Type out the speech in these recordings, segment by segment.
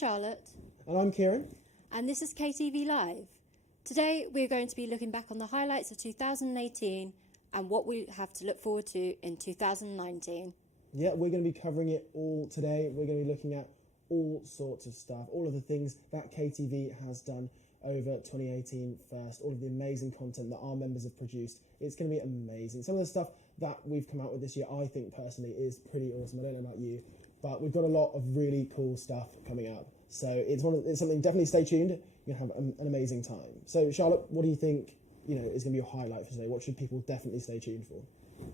Charlotte. And I'm Kieran. And this is KTV Live. Today we're going to be looking back on the highlights of 2018 and what we have to look forward to in 2019. Yeah, we're going to be covering it all today. We're going to be looking at all sorts of stuff, all of the things that KTV has done over 2018 first, all of the amazing content that our members have produced. It's going to be amazing. Some of the stuff that we've come out with this year, I think personally, is pretty awesome. I don't know about you, but we've got a lot of really cool stuff coming up. So it's something, definitely stay tuned. You're going to have an amazing time. So Charlotte, what do you think, is going to be your highlight for today? What should people definitely stay tuned for?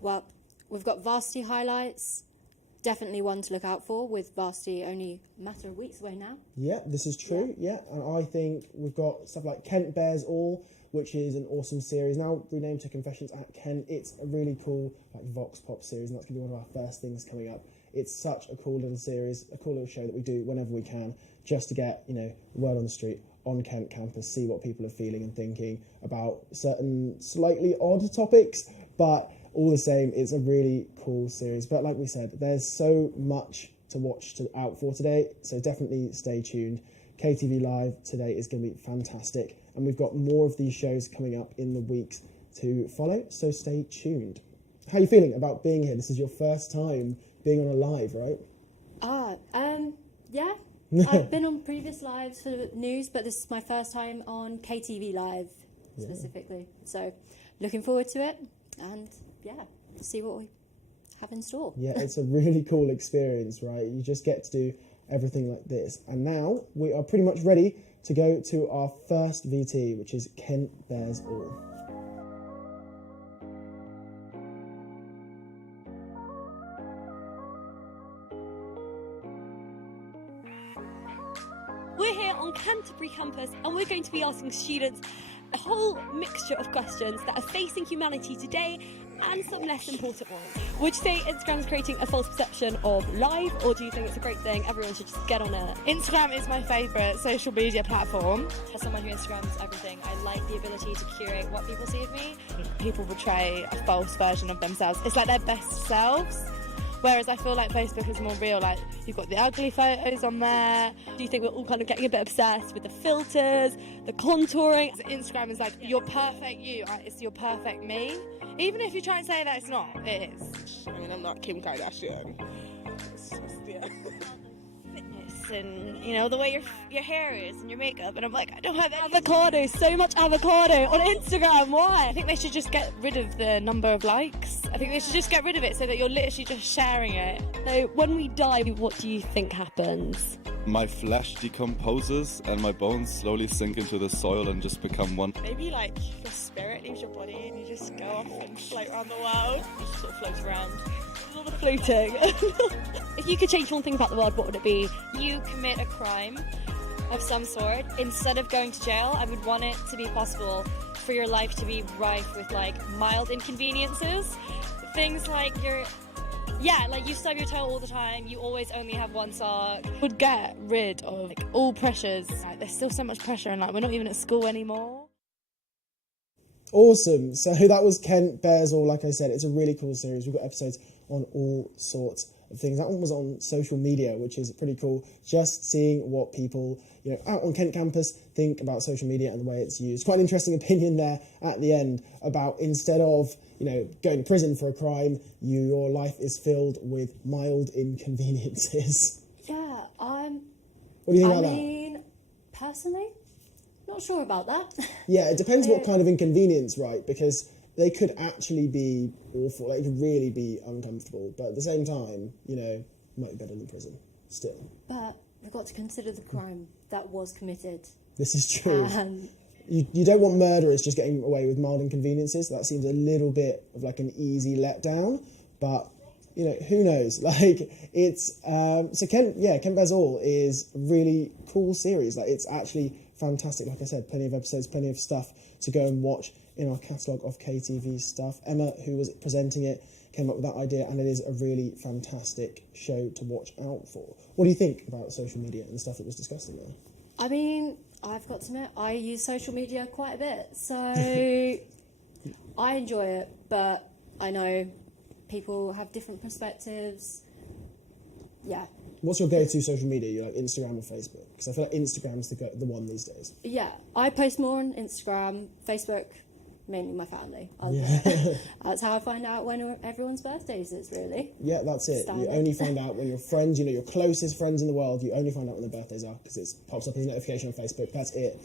Well, we've got Varsity highlights. Definitely one to look out for, with Varsity only a matter of weeks away now. Yeah, this is true, yeah. And I think we've got stuff like Kent Bears All, which is an awesome series, now renamed to Confessions at Kent. It's a really cool Vox Pop series, and that's going to be one of our first things coming up. It's such a cool little series, a cool little show that we do whenever we can, just to get, word on the street on Kent campus, see what people are feeling and thinking about certain slightly odd topics, but all the same, it's a really cool series. But like we said, there's so much to watch out for today, so definitely stay tuned. KTV Live today is going to be fantastic, and we've got more of these shows coming up in the weeks to follow, so stay tuned. How are you feeling about being here? This is your first time being on a live, right? Yeah. I've been on previous lives for the news, but this is my first time on KTV Live specifically. So looking forward to it, and see what we have in store. Yeah, it's a really cool experience, right? You just get to do everything like this. And now we are pretty much ready to go to our first VT, which is Kent Bears All. We're here on Canterbury campus, and we're going to be asking students a whole mixture of questions that are facing humanity today and some less important ones. Would you say Instagram's creating a false perception of live, or do you think it's a great thing? Everyone should just get on it. Instagram is my favourite social media platform. As someone who Instagrams everything, I like the ability to curate what people see of me. People portray a false version of themselves. It's like their best selves. Whereas I feel like Facebook is more real, like you've got the ugly photos on there. Do you think we're all kind of getting a bit obsessed with the filters, the contouring? Instagram is like your perfect you, it's your perfect me. Even if you try and say that it's not, it is. I mean, I'm not Kim Kardashian. It's just, Fitness and, the way your hair is and your makeup. And I'm like, I don't have avocado, so much avocado on Instagram. Why? I think they should just get rid of the number of likes. I think they should just get rid of it so that you're literally just sharing it. So when we die, what do you think happens? My flesh decomposes and my bones slowly sink into the soil and just become one. Maybe your spirit leaves your body and you just go off and float around the world. You just sort of float around. All the floating. If you could change one thing about the world, what would it be? You commit a crime of some sort. Instead of going to jail, I would want it to be possible for your life to be rife with mild inconveniences. Things like you stub your toe all the time, you always only have one sock. Would get rid of all pressures. There's still so much pressure and we're not even at school anymore. Awesome. So that was Kent Bears All. Like I said, it's a really cool series. We've got episodes on all sorts of things. That one was on social media, which is pretty cool. Just seeing what people, out on Kent campus think about social media and the way it's used. Quite an interesting opinion there at the end about instead of, going to prison for a crime, your life is filled with mild inconveniences. Yeah, What do you think about that? I mean, personally, not sure about that. Yeah, it depends what kind of inconvenience, right? Because they could actually be awful. They could really be uncomfortable. But at the same time, might be better than prison still. But we've got to consider the crime that was committed. This is true. You don't want murderers just getting away with mild inconveniences. That seems a little bit of an easy letdown. But, who knows? It's... so Kent Bears All is a really cool series. It's actually fantastic. Like I said, plenty of episodes, plenty of stuff to go and watch in our catalogue of KTV stuff. Emma, who was presenting it, came up with that idea, and it is a really fantastic show to watch out for. What do you think about social media and the stuff that was discussed in there? I mean, I've got to admit, I use social media quite a bit, so I enjoy it, but I know people have different perspectives. Yeah. What's your go-to social media? You like Instagram or Facebook? Because I feel like Instagram's the one these days. Yeah, I post more on Instagram, Facebook, mainly my family. That's how I find out when everyone's birthdays is, really. Yeah, that's it. Standard. You only find out when your friends, your closest friends in the world, you only find out when their birthdays are because it pops up as a notification on Facebook. That's it.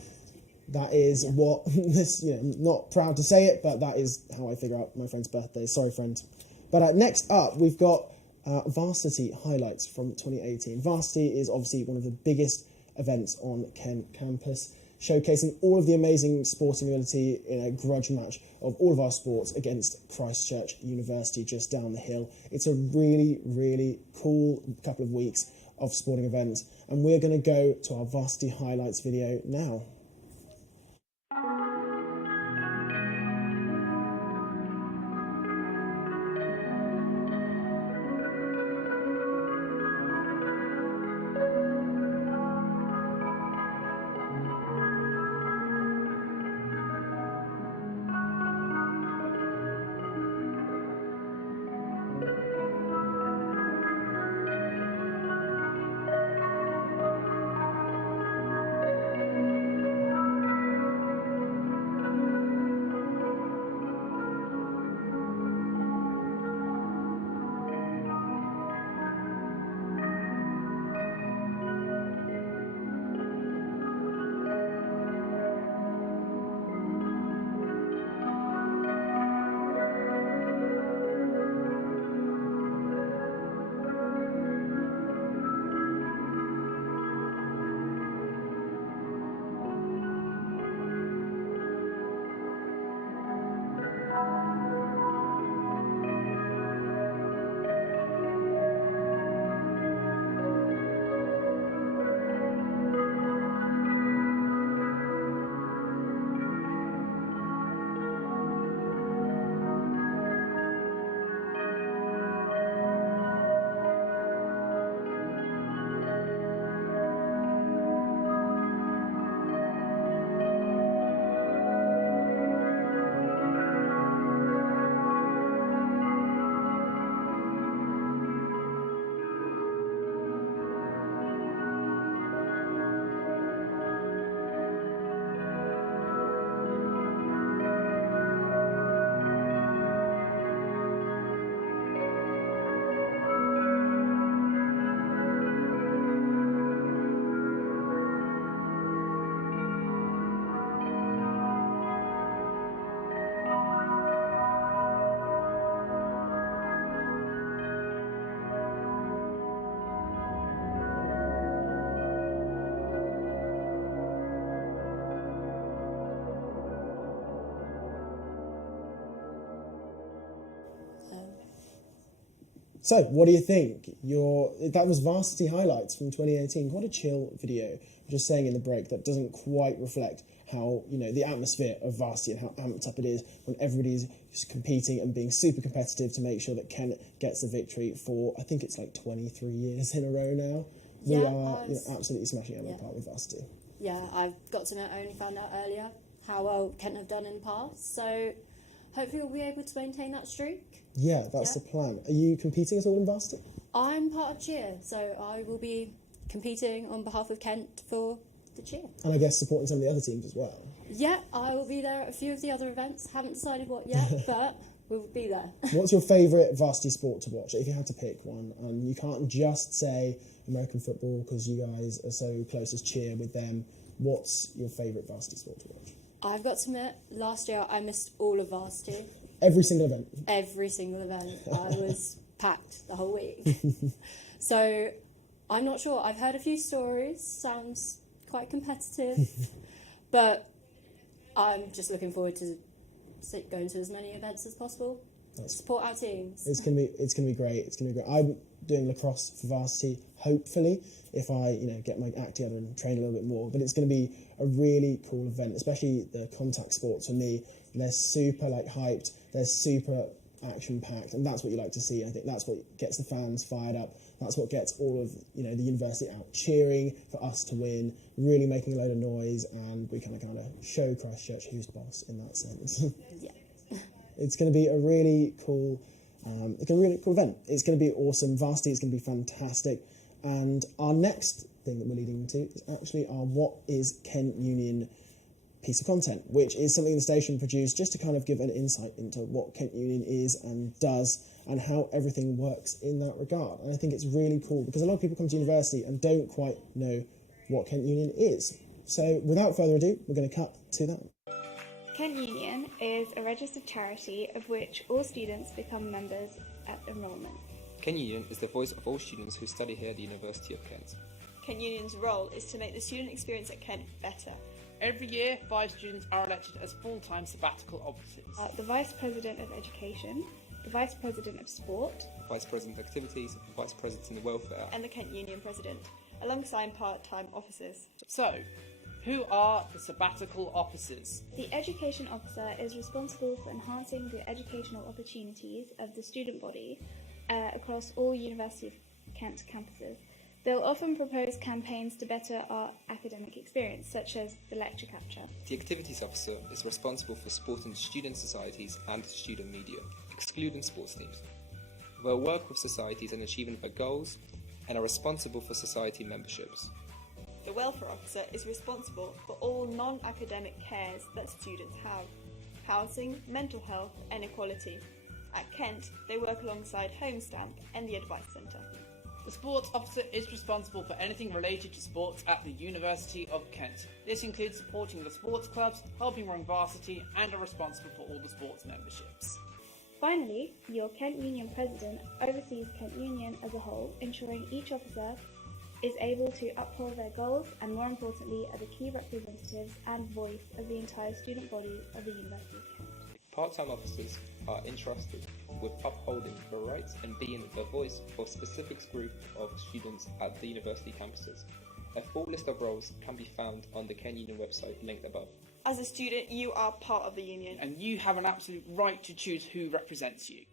That is what this. Not proud to say it, but that is how I figure out my friend's birthdays. Sorry, friend. But next up, we've got Varsity highlights from 2018. Varsity is obviously one of the biggest events on Kent campus, showcasing all of the amazing sporting ability in a grudge match of all of our sports against Christchurch University just down the hill. It's a really, really cool couple of weeks of sporting events, and we're going to go to our Varsity highlights video now. So, what do you think? That was Varsity highlights from 2018. Quite a chill video. Just saying in the break that doesn't quite reflect how the atmosphere of Varsity and how amped up it is when everybody's just competing and being super competitive to make sure that Kent gets the victory for I think it's like 23 years in a row now. We are absolutely smashing it out of the park with Varsity. Yeah, I've got to admit I only found out earlier how well Kent have done in the past. So hopefully we'll be able to maintain that streak. Yeah, that's the plan. Are you competing at all in Varsity? I'm part of cheer, so I will be competing on behalf of Kent for the cheer. And I guess supporting some of the other teams as well. Yeah, I will be there at a few of the other events. Haven't decided what yet, but we'll be there. What's your favourite Varsity sport to watch? If you had to pick one, and you can't just say American football because you guys are so close as cheer with them, what's your favourite Varsity sport to watch? I've got to admit, last year I missed all of Varsity. Every single event? Every single event. I was packed the whole week. So I'm not sure. I've heard a few stories. Sounds quite competitive. But I'm just looking forward to going to as many events as possible. Support our teams. It's gonna be great. It's gonna be great. I'm doing lacrosse for Varsity. Hopefully, if I get my act together and train a little bit more. But it's gonna be a really cool event, especially the contact sports for me. They're super hyped. They're super action packed, and that's what you like to see. I think that's what gets the fans fired up. That's what gets all of the university out cheering for us to win, really making a load of noise, and we kind of show Christchurch who's boss in that sense. Yeah. It's going to be a really cool event. It's going to be awesome. Varsity is going to be fantastic. And our next thing that we're leading into is actually our What is Kent Union piece of content, which is something the station produced just to kind of give an insight into what Kent Union is and does and how everything works in that regard. And I think it's really cool because a lot of people come to university and don't quite know what Kent Union is. So without further ado, we're going to cut to that. Kent Union is a registered charity of which all students become members at enrolment. Kent Union is the voice of all students who study here at the University of Kent. Kent Union's role is to make the student experience at Kent better. Every year, 5 students are elected as full-time sabbatical officers. The Vice President of Education, the Vice President of Sport, Vice President of Activities, Vice President of Welfare, and the Kent Union President, alongside part-time officers. So, who are the sabbatical officers? The Education Officer is responsible for enhancing the educational opportunities of the student body across all University of Kent campuses. They'll often propose campaigns to better our academic experience, such as the lecture capture. The Activities Officer is responsible for supporting student societies and student media, excluding sports teams. They'll work with societies in achieving their goals and are responsible for society memberships. The Welfare Officer is responsible for all non-academic cares that students have: housing, mental health and equality. At Kent, they work alongside Home Stamp and the Advice Centre. The sports officer is responsible for anything related to sports at the University of Kent. This includes supporting the sports clubs, helping run Varsity, and are responsible for all the sports memberships. Finally, your Kent Union President oversees Kent Union as a whole, ensuring each officer is able to uphold their goals and, more importantly, are the key representatives and voice of the entire student body of the University of Kent. Part-time officers are entrusted with upholding the rights and being the voice for a specific group of students at the university campuses. A full list of roles can be found on the Kent Union website linked above. As a student, you are part of the union. And you have an absolute right to choose who represents you.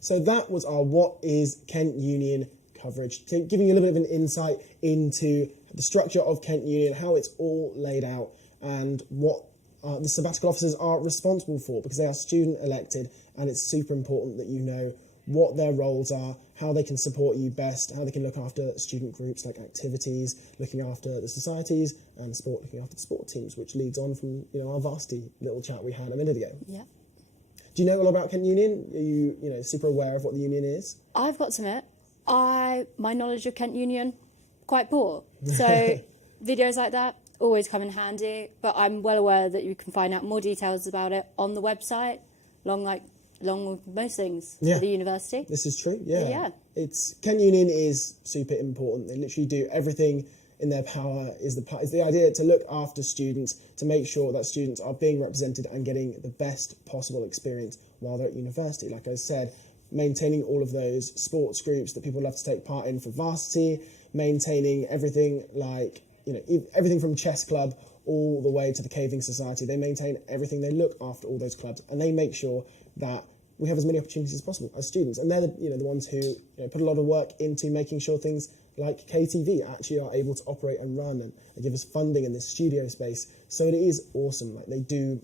So that was our What is Kent Union coverage, giving you a little bit of an insight into the structure of Kent Union, how it's all laid out, and what the sabbatical officers are responsible for, because they are student elected, and it's super important that you know what their roles are, how they can support you best, how they can look after student groups like activities, looking after the societies, and sport, looking after the sport teams, which leads on from our Varsity little chat we had a minute ago. Yeah. Do you know all about Kent Union? Are you super aware of what the union is? I've got to admit, my knowledge of Kent Union, quite poor. So videos like that always come in handy, but I'm well aware that you can find out more details about it on the website, along with most things for the university. This is true, yeah. Yeah. Kent Union is super important. They literally do everything in their power. Is the idea to look after students, to make sure that students are being represented and getting the best possible experience while they're at university. Like I said, maintaining all of those sports groups that people love to take part in for Varsity, maintaining everything like, everything from chess club all the way to the caving society. They maintain everything. They look after all those clubs, and they make sure that we have as many opportunities as possible as students. And they're the ones who put a lot of work into making sure things like KTV actually are able to operate and run and give us funding in this studio space. So it is awesome. Like, they do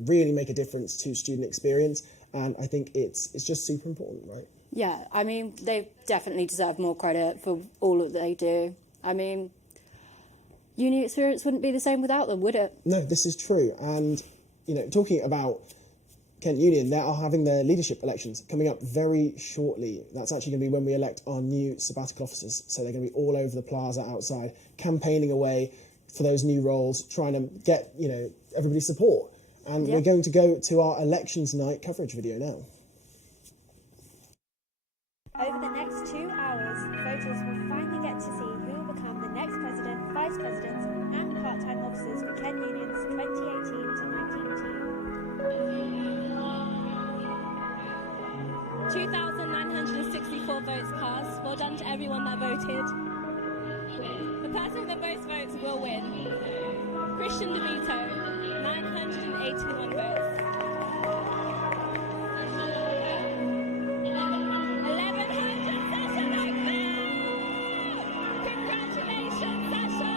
really make a difference to student experience, and I think it's just super important, right? Yeah, I mean, they definitely deserve more credit for all that they do. I mean, uni experience wouldn't be the same without them, would it? No, this is true. And, talking about Kent Union, they are having their leadership elections coming up very shortly. That's actually going to be when we elect our new sabbatical officers. So they're going to be all over the plaza outside, campaigning away for those new roles, trying to get, everybody's support. And we're going to go to our elections night coverage video now. Over the next 2 hours, voters will finally get to see who will become the next president, vice presidents, and part-time officers for Kent Union's 2018 to 19 team. 2,964 votes cast. Well done to everyone that voted. The person with the most votes will win. Christian DeVito, 981 votes. 1,100, Sasha Blackman! Congratulations, Sasha!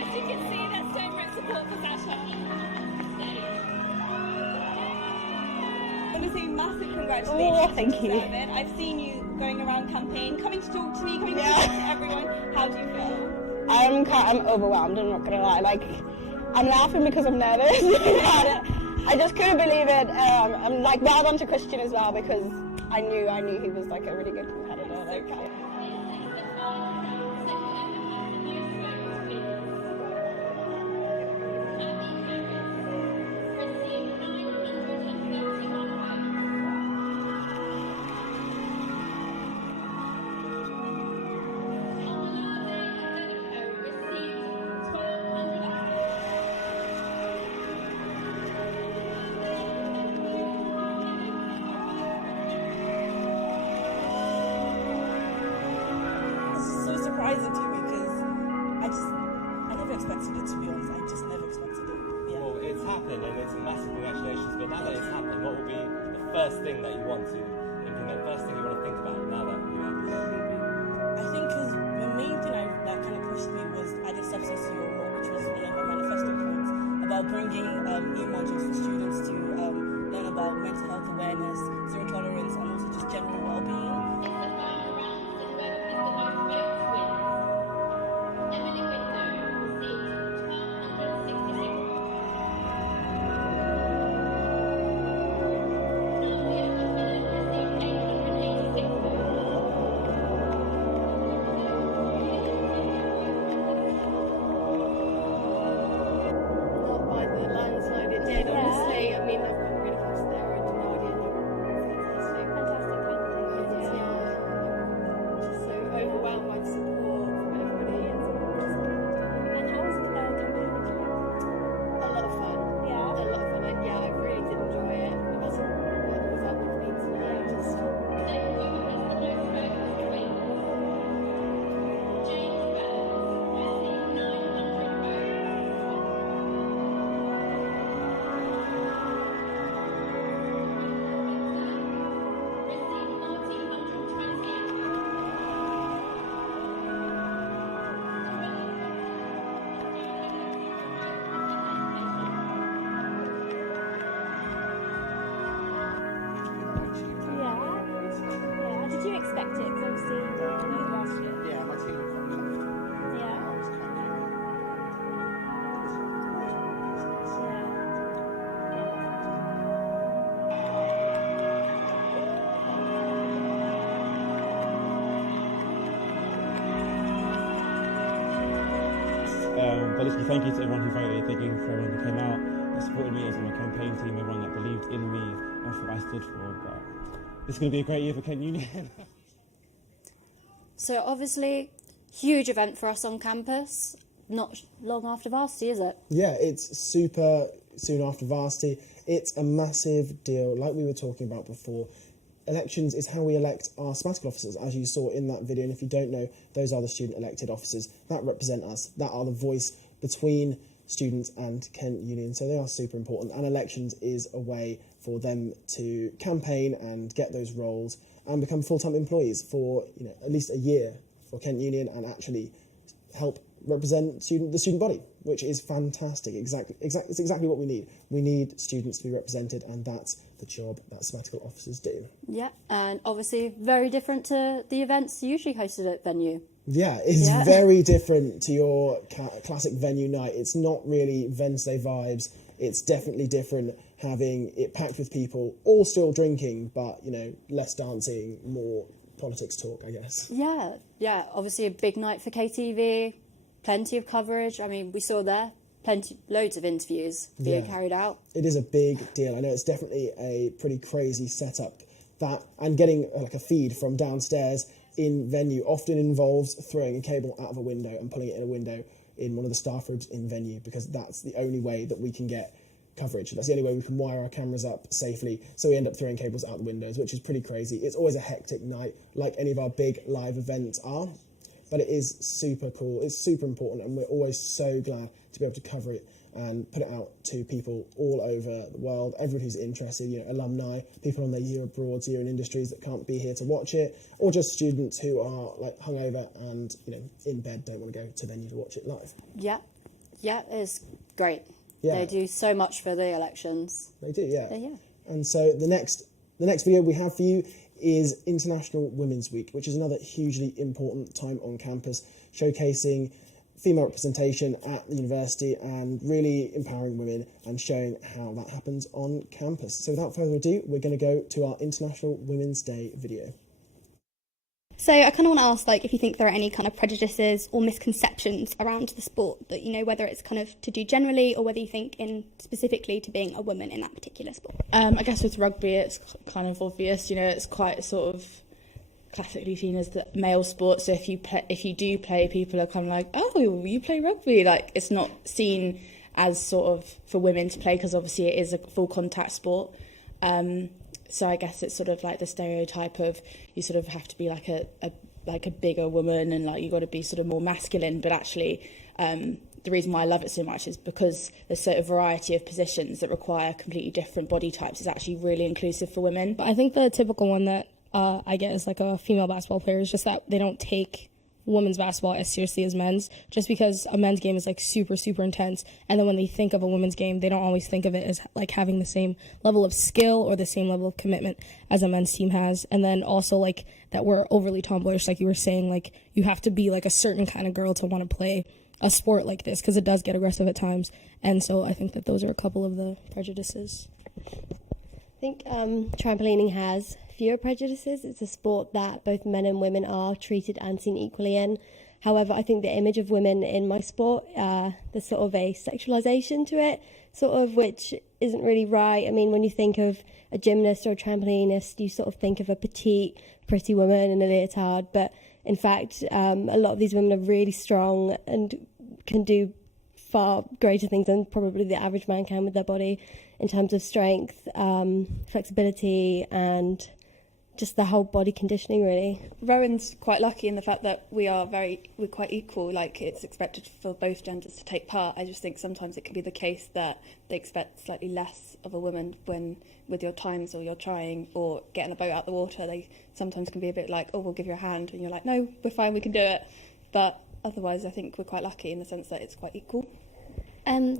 As you can see, there's so much support for Sasha. going to say massive congratulations. Oh, thank you. deserve it. I've seen you going around campaign, coming to talk to me, coming to talk to everyone. How do you feel? I'm overwhelmed, I'm not gonna lie. Like, I'm laughing because I'm nervous. I just couldn't believe it. I'm like, well done to Christian as well, because I knew he was like a really good competitor. Like, surprising to me because I never expected it, to be honest. I just never expected it. Yeah. Well, it's happened and it's a massive congratulations, but now that it's happened, what will be the first thing that you want to implement, first thing you want to think about now that you have this baby? I think because the main thing that kind of pushed me was adding substance to your role, which was one of my manifesto points, about bringing e-modules for students to learn about mental health awareness, zero tolerance, and also just general well-being. Did you expect it? Because obviously you did last year. Yeah, my team were quite confident. Yeah. I was kind But literally, thank you to everyone who voted, thank you for everyone who came out and supported me as my campaign team, everyone that believed in me and for what I stood for. But this is going to be a great year for Kent Union. So obviously, huge event for us on campus. Not long after Varsity, is it? Yeah, it's super soon after Varsity. It's a massive deal, like we were talking about before. Elections is how we elect our sabbatical officers, as you saw in that video. And if you don't know, those are the student-elected officers that represent us, that are the voice between students and Kent Union. So they are super important. And elections is a way for them to campaign and get those roles and become full-time employees for at least a year for Kent Union and actually help represent the student body, which is fantastic. It's exactly what we need. We need students to be represented, and that's the job that sabbatical officers do. Yeah, and obviously very different to the events usually hosted at venue. Yeah, it's very different to your classic venue night. It's not really Wednesday vibes. It's definitely different having it packed with people, all still drinking, but, less dancing, more politics talk, I guess. Yeah, obviously a big night for KTV, plenty of coverage. I mean, we saw there loads of interviews being carried out. It is a big deal. I know it's definitely a pretty crazy setup, and getting like a feed from downstairs in venue often involves throwing a cable out of a window and pulling it in a window in one of the staff rooms in venue, because that's the only way that we can get coverage. That's the only way we can wire our cameras up safely. So we end up throwing cables out the windows, which is pretty crazy. It's always a hectic night, like any of our big live events are. But it is super cool. It's super important, and we're always so glad to be able to cover it and put it out to people all over the world, everyone who's interested, alumni, people on their year abroad, year in industries that can't be here to watch it, or just students who are like hungover and, in bed, don't want to go to venue to watch it live. Yeah, it's great. Yeah. They do so much for the elections. They do, yeah. Yeah. And so the next The next video we have for you is International Women's Week, which is another hugely important time on campus, showcasing female representation at the university and really empowering women and showing how that happens on campus. So without further ado, we're going to go to our International Women's Day video. So I kind of want to ask, like, if you think there are any kind of prejudices or misconceptions around the sport that, you know, whether it's kind of to do generally or whether you think in specifically to being a woman in that particular sport. I guess with rugby it's kind of obvious, you know, it's quite sort of classically seen as the male sport, so if you do play, people are kind of like, oh, you play rugby, like it's not seen as sort of for women to play because obviously it is a full contact sport. So I guess it's sort of like the stereotype of you sort of have to be like a bigger woman and like you got to be sort of more masculine, but actually the reason why I love it so much is because there's sort of variety of positions that require completely different body types is actually really inclusive for women. But I think the typical one that I get as like a female basketball player is just that they don't take women's basketball as seriously as men's, just because a men's game is like super intense, and then when they think of a women's game they don't always think of it as like having the same level of skill or the same level of commitment as a men's team has. And then also like that we're overly tomboyish, like you were saying, like you have to be like a certain kind of girl to want to play a sport like this because it does get aggressive at times. And so I think that those are a couple of the prejudices. I think trampolining has fewer prejudices. It's a sport that both men and women are treated and seen equally in. However, I think the image of women in my sport, there's sort of a sexualization to it, sort of, which isn't really right. I mean, when you think of a gymnast or a trampolinist, you sort of think of a petite, pretty woman in a leotard. But in fact, a lot of these women are really strong and can do far greater things than probably the average man can with their body in terms of strength, flexibility, and just the whole body conditioning, really. Rowan's quite lucky in the fact that we're quite equal, like it's expected for both genders to take part. I just think sometimes it can be the case that they expect slightly less of a woman when with your times or you're trying or getting a boat out the water. They sometimes can be a bit like, oh, we'll give you a hand, and you're like, no, we're fine, we can do it. But otherwise I think we're quite lucky in the sense that it's quite equal.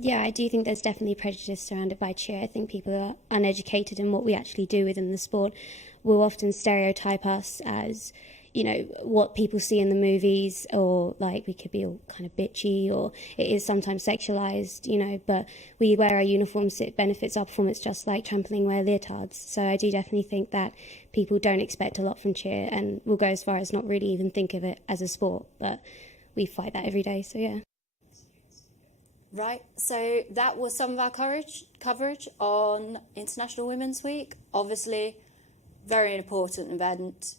Yeah, I do think there's definitely prejudice surrounded by cheer. I think people are uneducated in what we actually do within the sport. We'll often stereotype us as, you know, what people see in the movies, or like we could be all kind of bitchy, or it is sometimes sexualized, you know, but we wear our uniforms, it benefits our performance just like trampoline wear leotards. So I do definitely think that people don't expect a lot from cheer and will go as far as not really even think of it as a sport, but we fight that every day, so yeah. Right, so that was some of our coverage on International Women's Week. Obviously, very important event.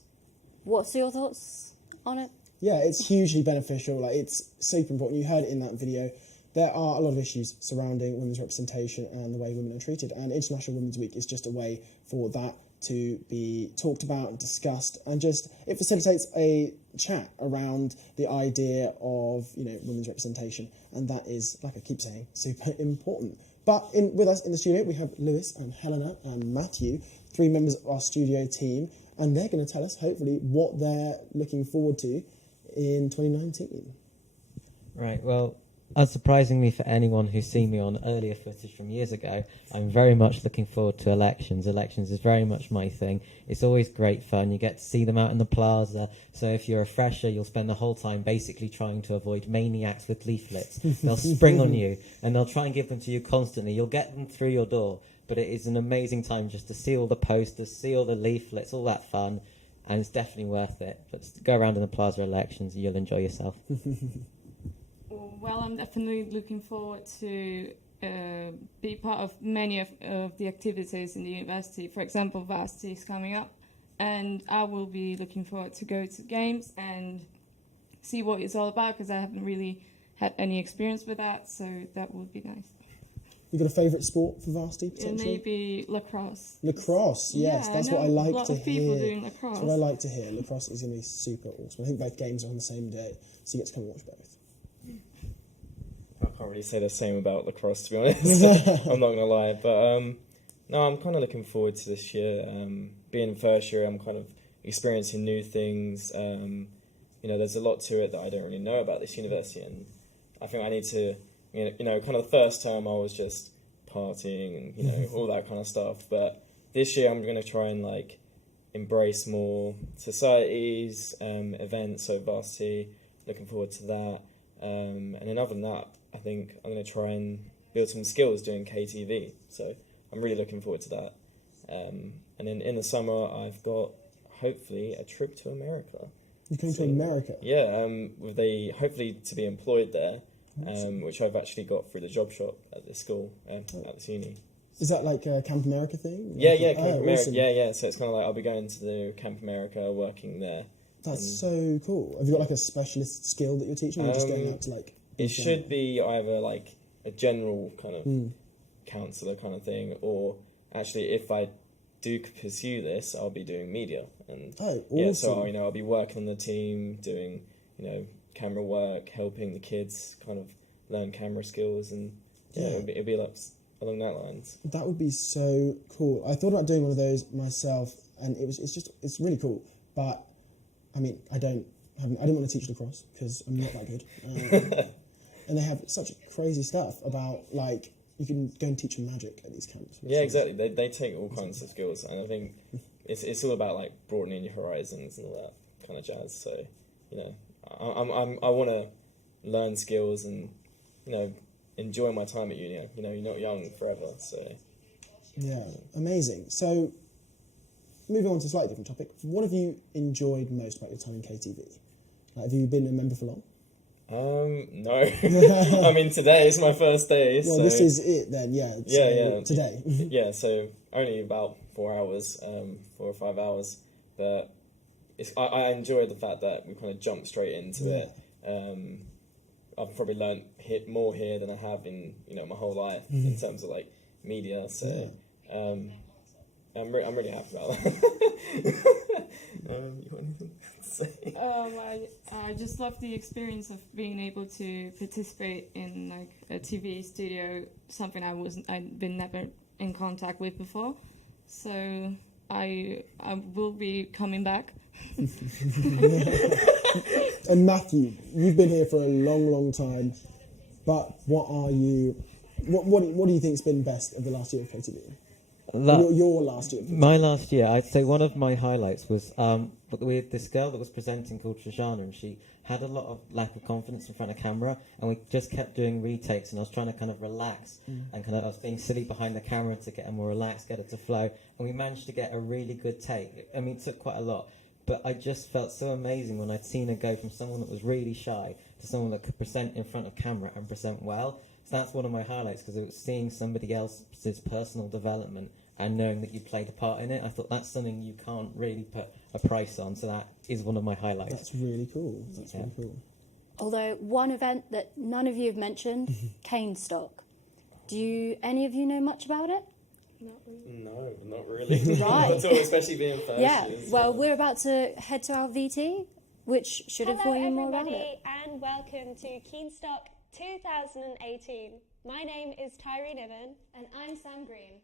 What's your thoughts on it? Yeah, it's hugely beneficial. Like, it's super important. You heard it in that video. There are a lot of issues surrounding women's representation and the way women are treated, and International Women's Week is just a way for that to be talked about and discussed, and just it facilitates a chat around the idea of, you know, women's representation, and that is, like I keep saying, super important. But with us in the studio we have Lewis and Helena and Matthew, 3 members of our studio team, and they're going to tell us hopefully what they're looking forward to in 2019. Right, well, unsurprisingly for anyone who's seen me on earlier footage from years ago, I'm very much looking forward to elections. Elections is very much my thing. It's always great fun. You get to see them out in the plaza. So if you're a fresher, you'll spend the whole time basically trying to avoid maniacs with leaflets. They'll spring on you and they'll try and give them to you constantly. You'll get them through your door, but it is an amazing time just to see all the posters, see all the leaflets, all that fun, and it's definitely worth it. But go around in the plaza elections and you'll enjoy yourself. Well, I'm definitely looking forward to be part of many of the activities in the university. For example, Varsity is coming up, and I will be looking forward to go to games and see what it's all about, because I haven't really had any experience with that, so that would be nice. You got a favourite sport for Varsity, potentially? Maybe lacrosse. Lacrosse, yes, yeah, that's what I like to hear. A lot of people doing lacrosse. That's what I like to hear. Lacrosse is going to be super awesome. I think both games are on the same day, so you get to come and watch both. I can't really say the same about lacrosse, to be honest. I'm not going to lie. But no, I'm kind of looking forward to this year. Being first year, I'm kind of experiencing new things. You know, there's a lot to it that I don't really know about this university, and I think I need to, you know, kind of the first term I was just partying and, you know, all that kind of stuff. But this year I'm going to try and like embrace more societies, events, so Varsity, looking forward to that. And then other than that, I think I'm going to try and build some skills doing KTV, so I'm really looking forward to that. And then in the summer, I've got, hopefully, a trip to America. You're going to America? Yeah, hopefully to be employed there, which I've actually got through the job shop at this school, at this uni. Is that like a Camp America thing? Yeah, Camp America. Awesome. Yeah. So it's kind of like I'll be going to the Camp America, working there. That's so cool. Have you got like a specialist skill that you're teaching, or you're just going out to like? It should be either like a general kind of counsellor kind of thing, or actually, if I do pursue this, I'll be doing media. And awesome. Yeah, so I'll be working on the team, doing camera work, helping the kids kind of learn camera skills, and it'll be like along that lines. That would be so cool. I thought about doing one of those myself, and it's really cool. But I mean, I didn't want to teach lacrosse because I'm not that good. And they have such crazy stuff about like you can go and teach them magic at these camps. Yeah, exactly. They take all kinds of skills, and I think it's all about like broadening your horizons and all that kind of jazz. So I want to learn skills and enjoy my time at uni. You're not young forever, so yeah, amazing. So moving on to a slightly different topic, what have you enjoyed most about your time in KTV? Like, have you been a member for long? No. I mean, today is my first day. Well, so this is it then, yeah. Yeah. Today. Yeah, so only about 4 hours, 4 or 5 hours, but I enjoy the fact that we kind of jumped straight into it. I've probably learned more here than I have in my whole life in terms of like media. So I'm really happy about that. You got anything to say? I just love the experience of being able to participate in like a TV studio, something I'd been never in contact with before. So I will be coming back. And Matthew, you've been here for a long time, but what do you think's been best of the last year of KTV? Your last year. My last year, I'd say one of my highlights was with this girl that was presenting called Shoshana, and she had a lot of lack of confidence in front of camera, and we just kept doing retakes, and I was trying to kind of relax, and I was being silly behind the camera to get her more relaxed, get her to flow, and we managed to get a really good take. I mean, it took quite a lot, but I just felt so amazing when I'd seen her go from someone that was really shy to someone that could present in front of camera and present well. So that's one of my highlights, because it was seeing somebody else's personal development and knowing that you played a part in it. I thought that's something you can't really put a price on, so that is one of my highlights. That's really cool. Really cool. Although one event that none of you have mentioned, Kentstock. Do any of you know much about it? No, not really. Right. Not at all, especially being first. Yeah, well, we're about to head to our VT, which should inform you more about it. And welcome to Kentstock 2018. My name is Tyree Niven. And I'm Sam Green.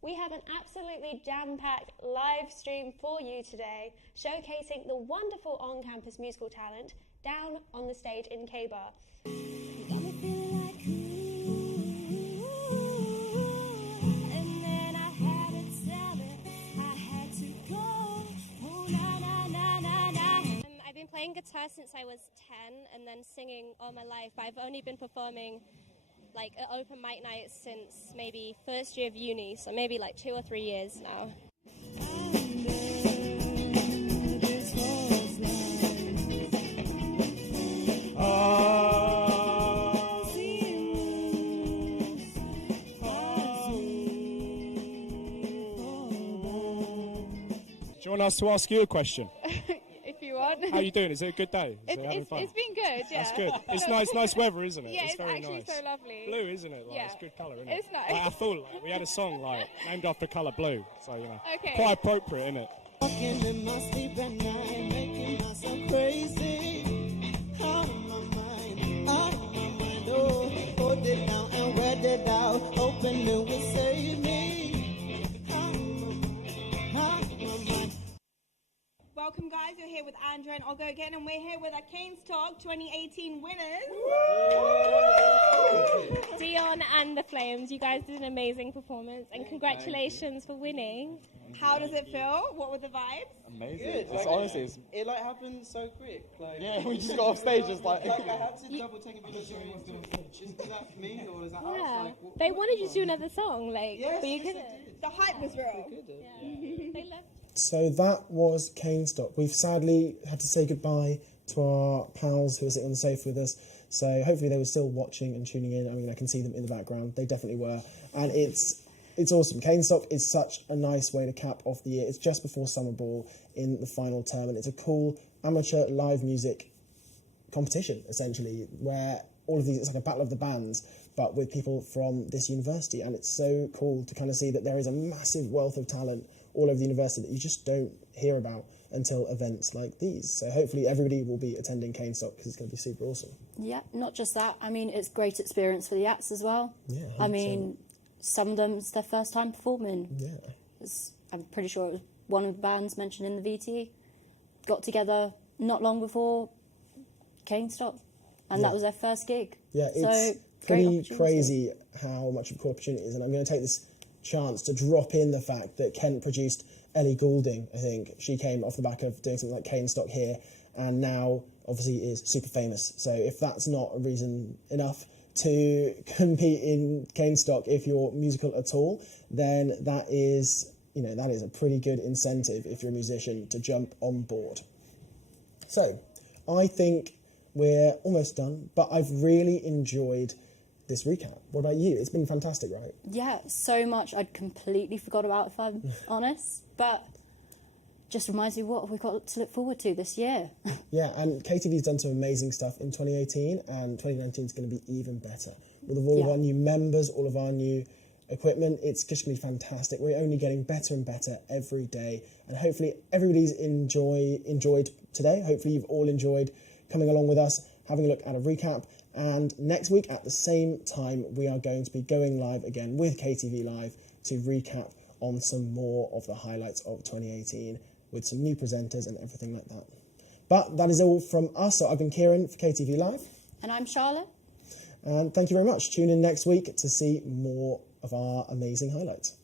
We have an absolutely jam-packed live stream for you today, showcasing the wonderful on-campus musical talent down on the stage in K-Bar. I've been playing guitar since I was 10 and then singing all my life, but I've only been performing like at open mic nights since maybe first year of uni, so maybe like 2 or 3 years now. Do you want us to ask you a question? If you want. How are you doing? Is it a good day? It's been good, yeah. That's good. It's nice weather, isn't it? Yeah, it's very actually nice. so lovely. Blue, isn't it? Like, yeah. It's a good colour, isn't It's it? nice. Like, I thought we had a song named after the colour blue, so Okay. quite appropriate, isn't it? Walking in my sleep at night, making myself crazy. Out of my mind, oh, hold it down and read it out, hoping it would save me. Out of my mind. Welcome guys, you're here with Andrew and Olga again, and we're here with our Kentstock 2018 winners. Dion and the Flames. You guys did an amazing performance, and congratulations for winning. How does it feel? What were the vibes? Amazing. Good. It's honestly, it like happened so quick. Like yeah, we just got off stage just like. I had to double take a video. Is that me or is that us? Yeah, Like, they wanted you to do another song, like, yes, but you yes, couldn't. The hype was real. They loved. So that was Kentstock. We've sadly had to say goodbye to our pals who were sitting on the sofa with us. So hopefully they were still watching and tuning in. I mean, I can see them in the background. They definitely were. And it's awesome. Kentstock is such a nice way to cap off the year. It's just before Summer Ball in the final term, and it's a cool amateur live music competition, essentially, where all of these, it's like a battle of the bands, but with people from this university. And it's so cool to kind of see that there is a massive wealth of talent all over the university that you just don't hear about until events like these. So hopefully everybody will be attending Kentstock because it's going to be super awesome. Yeah, not just that. I mean, it's great experience for the acts as well. Yeah, 100%. I mean, some of them, it's their first time performing. Yeah. I'm pretty sure it was one of the bands mentioned in the VT. Got together not long before Kentstock, and that was their first gig. Yeah, so, it's pretty crazy how much of a cool opportunity it is. And I'm going to take this chance to drop in the fact that Kent produced Ellie Goulding, I think. She came off the back of doing something like Kentstock here, and now obviously is super famous. So if that's not a reason enough to compete in Kentstock if you're musical at all, then that is a pretty good incentive if you're a musician to jump on board. So I think we're almost done, but I've really enjoyed this recap. What about you? It's been fantastic, right? Yeah, so much I'd completely forgot about, if I'm honest, but just reminds me what we've got to look forward to this year. Yeah, and KTV's done some amazing stuff in 2018, and 2019 is going to be even better. With all of our new members, all of our new equipment, it's just going to be fantastic. We're only getting better and better every day, and hopefully everybody's enjoyed today. Hopefully you've all enjoyed coming along with us, having a look at a recap. And next week at the same time, we are going to be going live again with KTV Live to recap on some more of the highlights of 2018 with some new presenters and everything like that. But that is all from us. So I've been Kieran for KTV Live. And I'm Charlotte. And thank you very much. Tune in next week to see more of our amazing highlights.